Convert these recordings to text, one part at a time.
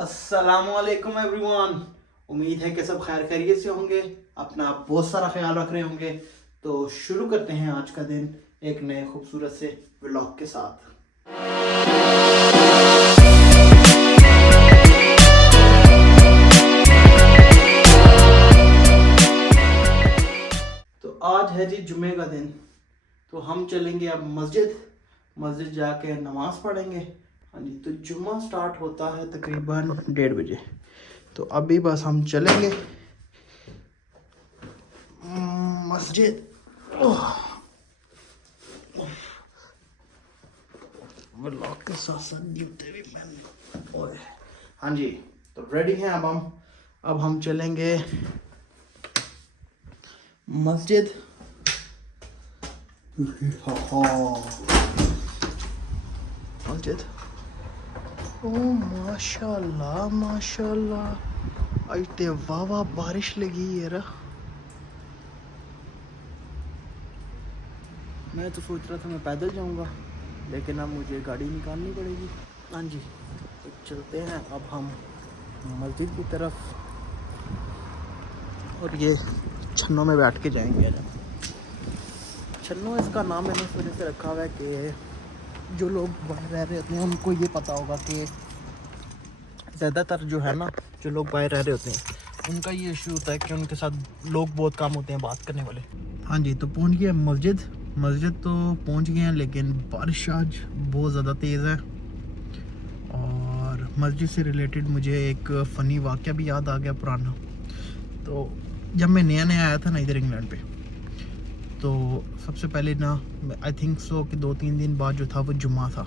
अस्सलामुअलैकुम एवरीवन। उम्मीद है कि सब खैर खैरियत से होंगे, अपना बहुत सारा ख्याल रख रहे होंगे। तो शुरू करते हैं आज का दिन एक नए खूबसूरत से व्लॉग के साथ। तो आज है जी जुमे का दिन, तो हम चलेंगे अब मस्जिद जाके नमाज पढ़ेंगे। हाँ जी, तो जुम्मा स्टार्ट होता है तकरीबन 1:30 बजे। तो अभी बस हम चलेंगे मस्जिद। व्लॉग के साथ साथ जूते भी पहन। ओए हाँ जी, तो रेडी हैं अब हम चलेंगे मस्जिद। मस्जिद। ओ माशाल्लाह माशाल्लाह, आज ते वाह बारिश लगी है रा। मैं तो सोच रहा था मैं पैदल जाऊंगा, लेकिन अब मुझे गाड़ी निकालनी पड़ेगी। हाँ जी, तो चलते हैं अब हम मस्जिद की तरफ, और ये छन्नों में बैठ के जाएंगे। छन्नों इसका नाम मैंने इस वजह से रखा हुआ है कि जो लोग बाहर रह रहे होते हैं उनको ये पता होगा कि ज़्यादातर जो है ना, जो लोग बाहर रह रहे होते हैं उनका ये इशू होता है कि उनके साथ लोग बहुत कम होते हैं बात करने वाले। हाँ जी, तो पहुंच गए मस्जिद तो पहुंच गए हैं, लेकिन बारिश आज बहुत ज़्यादा तेज़ है। और मस्जिद से रिलेटेड मुझे एक फ़नी वाक़या भी याद आ गया पुराना। तो जब मैं नया आया था ना इधर इंग्लैंड पे, तो सबसे पहले ना आई थिंक सो कि 2-3 दिन बाद जो था वो जुम्मा था।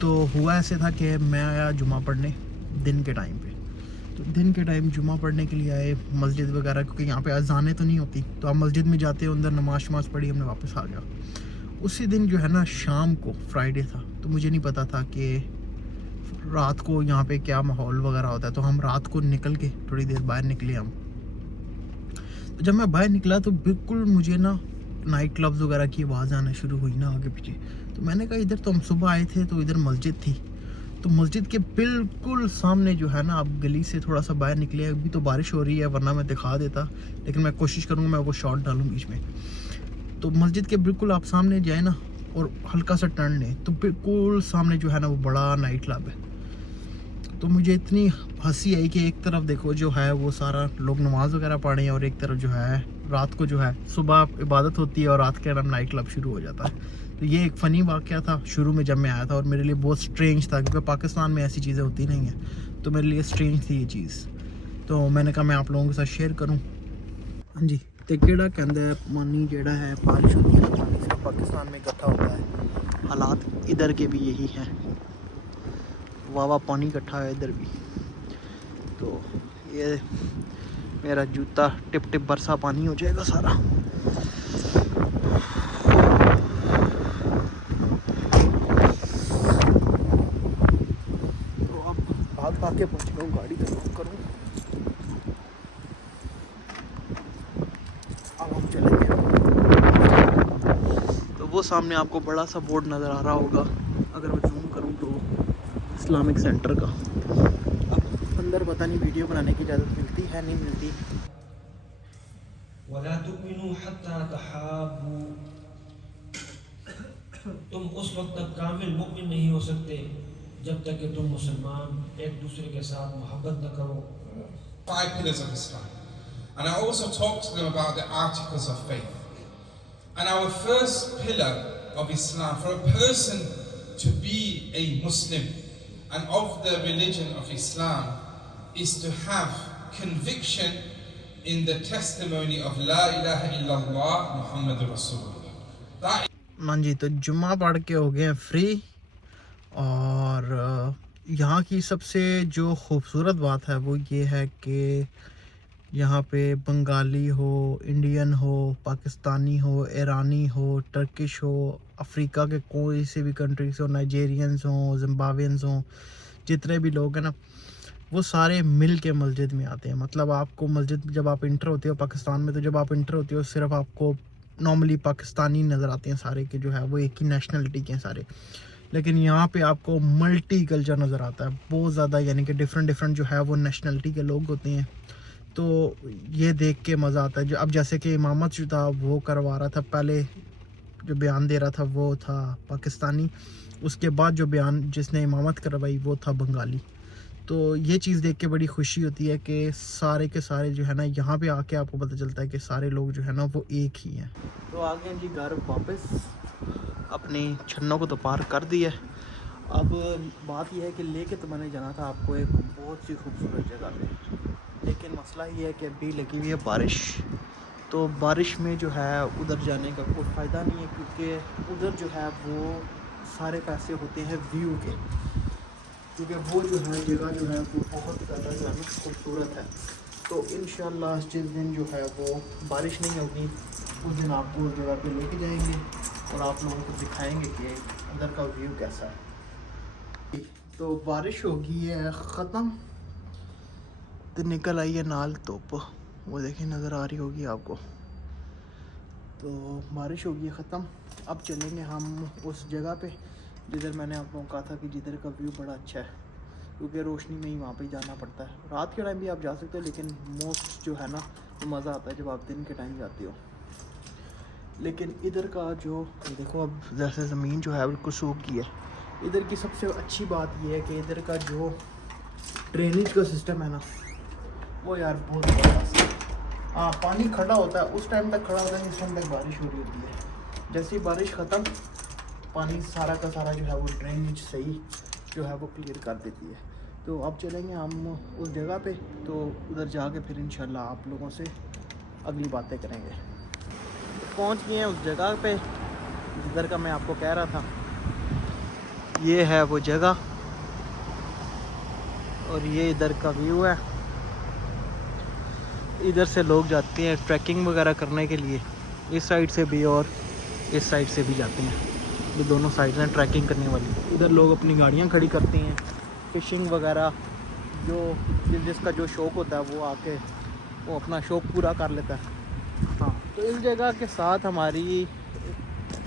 तो हुआ ऐसे था कि मैं आया जुम्मा पढ़ने दिन के टाइम पे। तो दिन के टाइम जुम्मा पढ़ने के लिए आए मस्जिद वगैरह, क्योंकि यहाँ पे अजानें तो नहीं होती, तो आप मस्जिद में जाते हो, अंदर नमाज पढ़ी, हमने वापस आ गया। उसी दिन जो है ना शाम को फ्राइडे था, तो मुझे नहीं पता था कि रात को यहाँ पे क्या माहौल वगैरह होता है। तो हम रात को निकल के थोड़ी देर बाहर निकले हम। तो जब मैं बाहर निकला तो बिल्कुल मुझे ना नाइट क्लब्स वगैरह की आवाज़ आना शुरू हुई ना आगे पीछे। तो मैंने कहा इधर तो हम सुबह आए थे तो इधर मस्जिद थी। तो मस्जिद के बिल्कुल सामने जो है ना, आप गली से थोड़ा सा बाहर निकले, अभी तो बारिश हो रही है वरना मैं दिखा देता, लेकिन मैं कोशिश करूँगा मैं वो शॉट डालूँ बीच में। तो मस्जिद के बिल्कुल आप सामने जाए ना और हल्का सा टर्न लें, तो बिल्कुल सामने जो है ना वो बड़ा नाइट क्लब है। तो मुझे इतनी हंसी आई कि एक तरफ देखो जो है वो सारा लोग नमाज वगैरह पढ़ रहे हैं, और एक तरफ जो है रात को जो है सुबह इबादत होती है और रात के टाइम नाइट क्लब शुरू हो जाता है। तो ये एक फ़नी वाक़या था शुरू में जब मैं आया था, और मेरे लिए बहुत स्ट्रेंज था, क्योंकि पाकिस्तान में ऐसी चीज़ें होती नहीं हैं। तो मेरे लिए स्ट्रेंज थी ये चीज़, तो मैंने कहा मैं आप लोगों के साथ शेयर करूँ। हाँ जी, तो केड़ा कहता है पानी जेड़ा है, बारिश होती है ना, पानी सिर्फ पाकिस्तान में इकट्ठा होता है। हालात इधर के भी यही हैं, वाह पानी इकट्ठा है इधर भी। तो ये मेरा जूता टिप बरसा पानी हो जाएगा सारा। तो अब भाग के पहुँच गया हूँ, गाड़ी का लॉक करूँ। अब हम चलेंगे। तो वो सामने आपको बड़ा सा बोर्ड नज़र आ रहा होगा, अगर मैं जूम करूँ तो इस्लामिक सेंटर का। अब अंदर पता नहीं वीडियो बनाने की इजाज़त मिलती है नहीं मिलती। वला तुमिनु हत्ता तहाबू, तुम उस वक्त तक कामिल मुमिन नहीं हो सकते जब तक कि तुम मुसलमान एक दूसरे के साथ मोहब्बत न करो। 5 pillars of Islam, and I also talked to them about the articles of faith. And our first pillar of Islam, for a person to be a Muslim and of the religion of Islam, is to have conviction in the testimony of La ilaha illallah Muhammadur Rasulullah. That हाँ जी, तो जुम्मा पढ़ के हो गए free. और यहाँ की सबसे जो खूबसूरत बात है वो ये है कि यहाँ पे बंगाली हो, इंडियन हो, पाकिस्तानी हो, ईरानी हो, टर्किश हो, अफ्रीका के कोई से भी कंट्री से हो, नाइजेरियंस हो, जिम्बाब्वेंस हो, जितने भी लोग हैं ना वो सारे मिल के मस्जिद में आते हैं। मतलब आपको मस्जिद जब आप इंटर होते हो पाकिस्तान में, तो जब आप इंटर होते हो सिर्फ आपको नॉर्मली पाकिस्तानी नज़र आते हैं सारे के, जो है वो एक ही नेशनलिटी के हैं सारे। लेकिन यहाँ पे आपको मल्टी कल्चर नज़र आता है बहुत ज़्यादा, यानी कि डिफरेंट जो है वो नेशनलिटी के लोग होते हैं। तो ये देख के मज़ा आता है। जो अब जैसे कि इमामत जो था वो करवा रहा था, पहले जो बयान दे रहा था वो था पाकिस्तानी, उसके बाद जो बयान जिसने इमामत करवाई वो था बंगाली। तो ये चीज़ देख के बड़ी खुशी होती है कि सारे के सारे जो है ना, यहाँ पे आके आपको पता चलता है कि सारे लोग जो है ना वो एक ही हैं। तो आ गए जी घर वापस, अपनी छन्नों को तो पार कर दिया। अब बात यह है कि लेके तो मैंने जाना था आपको एक बहुत सी खूबसूरत जगह पे, लेकिन मसला ये है कि अभी लगी हुई है बारिश। तो बारिश में जो है उधर जाने का कोई फ़ायदा नहीं है, क्योंकि उधर जो है वो सारे पैसे होते हैं व्यू के, क्योंकि वो जो है जगह जो है वो बहुत ज़्यादा जो है ना खूबसूरत है। तो इंशाल्लाह जिस दिन जो है वो बारिश नहीं होगी उस दिन आपको उस जगह पे लेके जाएंगे और आप लोगों को दिखाएंगे कि अंदर का व्यू कैसा है। तो बारिश होगी है ख़त्म, तो निकल आई है नाल धुप, वो देखिए नज़र आ रही होगी आपको। तो बारिश होगी है ख़त्म। अब चलेंगे हम उस जगह पे जिधर मैंने आप लोगों को कहा था कि जिधर का व्यू बड़ा अच्छा है, क्योंकि रोशनी में ही वहाँ पे जाना पड़ता है। रात के टाइम भी आप जा सकते हो, लेकिन मोस्ट जो है ना तो मज़ा आता है जब आप दिन के टाइम जाते हो। लेकिन इधर का जो देखो, अब जैसे ज़मीन जो है बिल्कुल सूख गई है। इधर की सबसे अच्छी बात यह है कि इधर का जो ड्रेनेज का सिस्टम है ना वो यार बहुत ज़बरदस्त है। हाँ, पानी खड़ा होता है, उस टाइम तक खड़ा होता है जिस टाइम तक बारिश हो रही होती है। जैसे ही बारिश ख़त्म, पानी सारा का सारा जो है वो ड्रेनेज सही जो है वो क्लियर कर देती है। तो अब चलेंगे हम उस जगह पे, तो उधर जाके फिर इंशाल्लाह आप लोगों से अगली बातें करेंगे। पहुंच गए हैं उस जगह पे जिधर का मैं आपको कह रहा था। ये है वो जगह और ये इधर का व्यू है। इधर से लोग जाते हैं ट्रैकिंग वगैरह करने के लिए, इस साइड से भी और इस साइड से भी जाते हैं। ये दोनों साइड हैं ट्रैकिंग करने वाली। इधर लोग अपनी गाड़ियाँ खड़ी करते हैं, फ़िशिंग वगैरह, जो जिसका जो शौक़ होता है वो आके वो अपना शौक़ पूरा कर लेता है। हाँ, तो इस जगह के साथ हमारी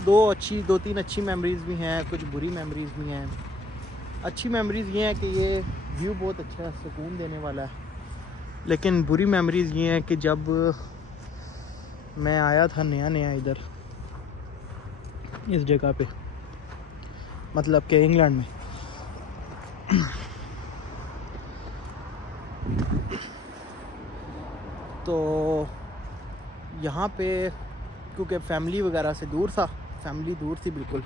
दो तीन अच्छी मेमोरीज़ भी हैं, कुछ बुरी मेमोरीज़ भी हैं। अच्छी मेमोरीज़ ये हैं कि ये व्यू बहुत अच्छा है, सुकून देने वाला है। लेकिन बुरी मेमोरीज़ ये हैं कि जब मैं आया था नया इधर इस जगह पे, मतलब कि इंग्लैंड में, तो यहाँ पे क्योंकि फैमिली वगैरह से दूर था, फैमिली दूर थी बिल्कुल।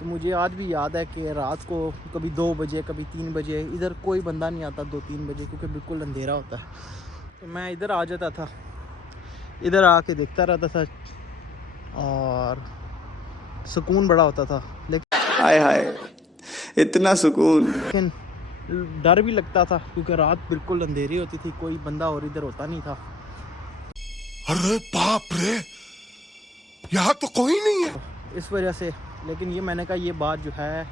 तो मुझे आज भी याद है कि रात को कभी 2 बजे कभी 3 बजे इधर कोई बंदा नहीं आता, 2-3 बजे, क्योंकि बिल्कुल अंधेरा होता है। तो मैं इधर आ जाता था, इधर आके देखता रहता था और सुकून बड़ा होता था। लेकिन हाय इतना सुकून। लेकिन डर भी लगता था क्योंकि रात बिल्कुल अंधेरी होती थी, कोई बंदा और इधर होता नहीं था। अरे बाप रे, यहाँ तो कोई नहीं है इस वजह से। लेकिन ये मैंने कहा ये बात जो है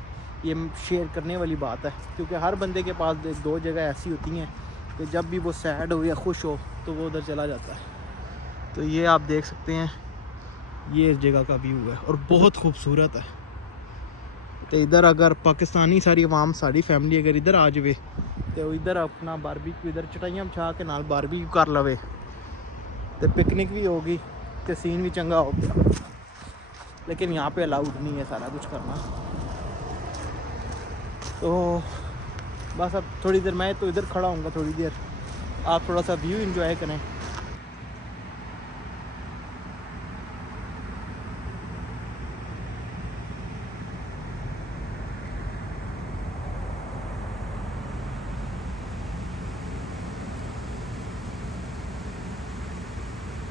ये शेयर करने वाली बात है, क्योंकि हर बंदे के पास 2 जगह ऐसी होती हैं कि जब भी वो सैड हो या खुश हो तो वो उधर चला जाता है। तो ये आप देख सकते हैं, ये इस जगह का व्यू है और बहुत खूबसूरत है। तो इधर अगर पाकिस्तानी सारी आवाम, सारी फैमिली अगर इधर आ जाए तो इधर अपना बारबेक्यू, इधर चटाइयाँ बिछा के नाल बारबेक्यू कर लवे तो पिकनिक भी होगी तो सीन भी चंगा हो गया। लेकिन यहाँ पे अलाउड नहीं है सारा कुछ करना। तो बस अब थोड़ी देर मैं तो इधर खड़ा हूँगा, थोड़ी देर आप थोड़ा सा व्यू एंजॉय करें।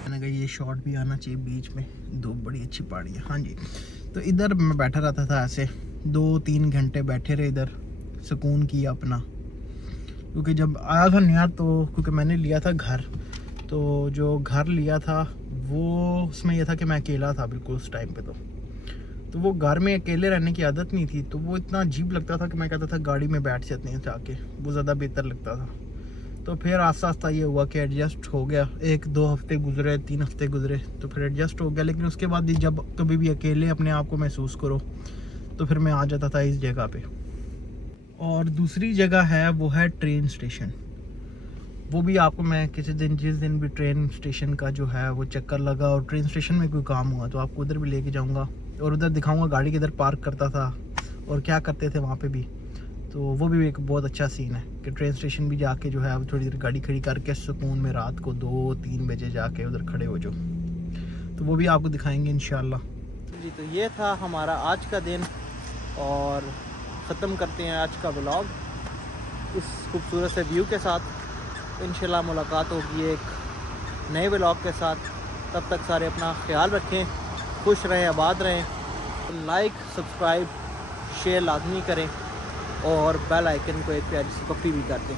मैंने कहा ये शॉट भी आना चाहिए बीच में, 2 बड़ी अच्छी पहाड़ी है। हाँ जी, तो इधर मैं बैठा रहता था ऐसे 2-3 घंटे बैठे रहे इधर, सुकून किया अपना। क्योंकि जब आया था नया, तो क्योंकि मैंने लिया था घर, तो जो घर लिया था वो उसमें यह था कि मैं अकेला था बिल्कुल उस टाइम पे। तो वो घर में अकेले रहने की आदत नहीं थी, तो वो इतना अजीब लगता था कि मैं कहता था गाड़ी में बैठ जाते हैं जाके, वो ज़्यादा बेहतर लगता था। तो फिर आस्ता आस्ता ये हुआ कि एडजस्ट हो गया। 1-2 हफ्ते गुजरे, 3 हफ्ते गुजरे, तो फिर एडजस्ट हो गया। लेकिन उसके बाद भी जब कभी भी अकेले अपने आप को महसूस करो तो फिर मैं आ जाता था इस जगह पे। और दूसरी जगह है वो है ट्रेन स्टेशन। वो भी आपको मैं किसी दिन, जिस दिन भी ट्रेन स्टेशन का जो है वो चक्कर लगा और ट्रेन स्टेशन में कोई काम हुआ तो आपको उधर भी लेके जाऊंगा और उधर दिखाऊंगा गाड़ी किधर पार्क करता था और क्या करते थे वहाँ पे भी। तो वो भी एक बहुत अच्छा सीन है कि ट्रेन स्टेशन भी जाके जो है अब थोड़ी देर गाड़ी खड़ी करके सुकून में रात को 2-3 बजे जाके उधर खड़े हो जाओ, तो वो भी आपको दिखाएंगे इंशाल्लाह जी। तो ये था हमारा आज का दिन और ख़त्म करते हैं आज का व्लॉग इस खूबसूरत से व्यू के साथ। इंशाल्लाह मुलाकात होगी एक नए व्लॉग के साथ। तब तक सारे अपना ख्याल रखें, खुश रहें, आबाद रहें। लाइक, सब्सक्राइब, शेयर लाजमी करें और बेल आइकन को एक प्यारी सी पप्पी भी कर दें।